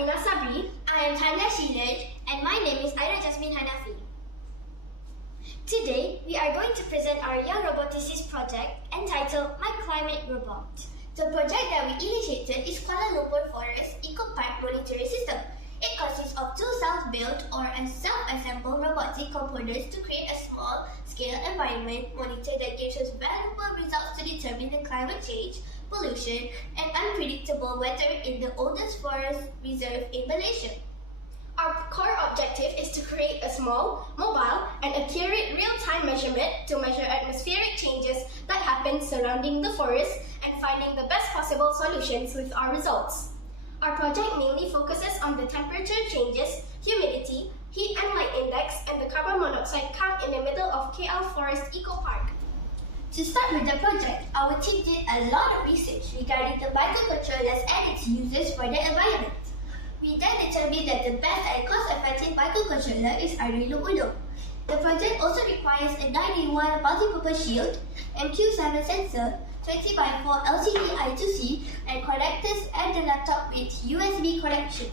Safina Sabri. I am Tanya Sheelaj, and my name is Aira Jasmine Hanafi. Today, we are going to present our young roboticist project entitled My Climate Robot. The project that we initiated is Kuala Lumpur Forest Eco Park Monitoring System. It consists of two self-built or self-assembled robotic components to create a small-scale environment monitor that gives us valuable results to determine the climate change, pollution, and unpredictable weather in the oldest forest reserve in Malaysia. Our core objective is to create a small, mobile, and accurate real-time measurement to measure atmospheric changes that happen surrounding the forest and finding the best possible solutions with our results. Our project mainly focuses on the temperature changes, humidity, heat and light index, and the carbon monoxide count in the middle of KL Forest Eco Park. To start with the project, our team did a lot of research regarding the microcontrollers and its uses for the environment. We then determined that the best and cost-effective microcontroller is Arduino Uno. The project also requires a 9-in-1 multi-purpose shield, MQ7 sensor, 20x4 LCD I2C, and connectors and the laptop with USB connection.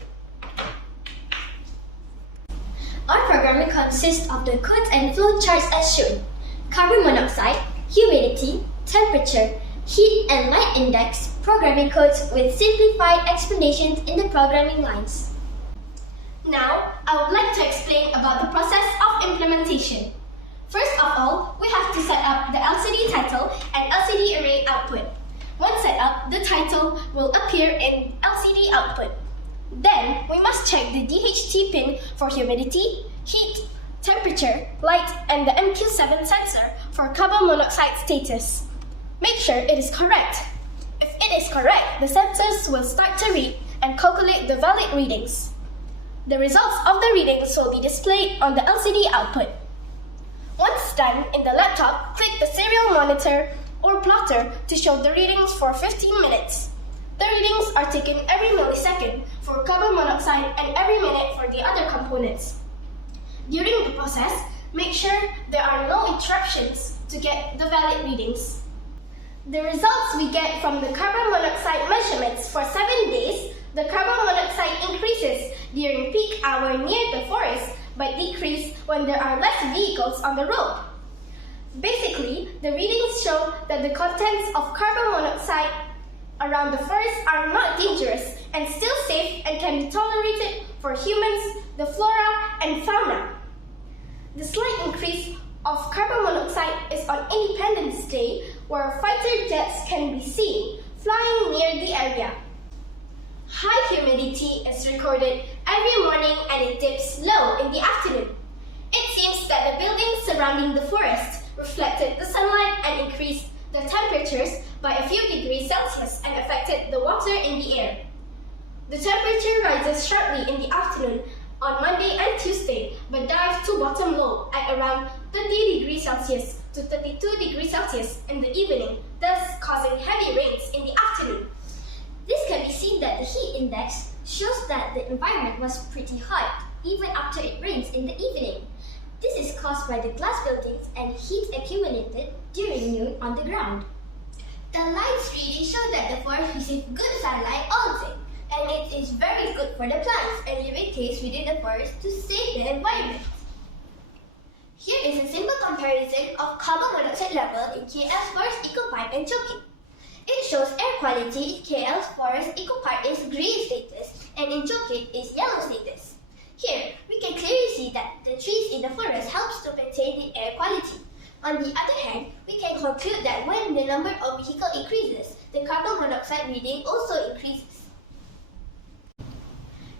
Our programming consists of the codes and flow charts as shown: carbon monoxide, humidity, temperature, heat and light index, programming codes with simplified explanations in the programming lines. Now, I would like to explain about the process of implementation. First of all, we have to set up the LCD title and LCD array output. Once set up, the title will appear in LCD output. Then, we must check the DHT pin for humidity, heat, temperature, light, and the MQ7 sensor for carbon monoxide status. Make sure it is correct. If it is correct, the sensors will start to read and calculate the valid readings. The results of the readings will be displayed on the LCD output. Once done, in the laptop, click the serial monitor or plotter to show the readings for 15 minutes. The readings are taken every millisecond for carbon monoxide and every minute for the other components. During the process, make sure there are no interruptions to get the valid readings. The results we get from the carbon monoxide measurements for 7 days, the carbon monoxide increases during peak hour near the forest but decrease when there are less vehicles on the road. Basically, the readings show that the contents of carbon monoxide around the forest are not dangerous and still safe and can be tolerated for humans, the flora and fauna. The slight increase of carbon monoxide is on Independence Day, where fighter jets can be seen flying near the area. High humidity is recorded every morning and it dips low in the afternoon. It seems that the buildings surrounding the forest reflected the sunlight and increased the temperatures by a few degrees Celsius and affected the water in the air. The temperature rises sharply in the afternoon on Monday and Tuesday, but dives to bottom low at around 30 degrees Celsius to 32 degrees Celsius in the evening, thus causing heavy rains in the afternoon. This can be seen that the heat index shows that the environment was pretty hot, even after it rains in the evening. This is caused by the glass buildings and heat accumulated during noon on the ground. The lights readings show that the forest receives good sunlight all day, and it is very good for the plants and living things within the forest to save the environment. Here is a simple comparison of carbon monoxide level in KL's Forest Eco Park and Chowking. It shows air quality in KL's Forest Eco Park is green status and in Chowking is yellow status. Here, we can clearly see that the trees in the forest helps to maintain the air quality. On the other hand, we can conclude that when the number of vehicles increases, the carbon monoxide reading also increases.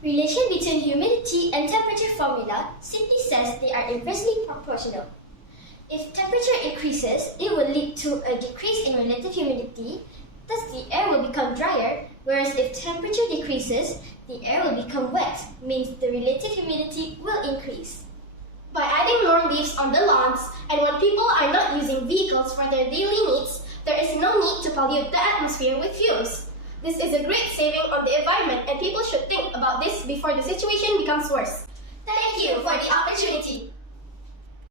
Relation between humidity and temperature formula simply says they are inversely proportional. If temperature increases, it will lead to a decrease in relative humidity, thus the air will become drier, whereas if temperature decreases, the air will become wet, means the relative humidity will increase. By adding more leaves on the lawns, and when people are not using vehicles for their daily needs, there is no need to pollute the atmosphere with fumes. This is a great saving on the environment and people should think about this before the situation becomes worse. Thank you for the opportunity.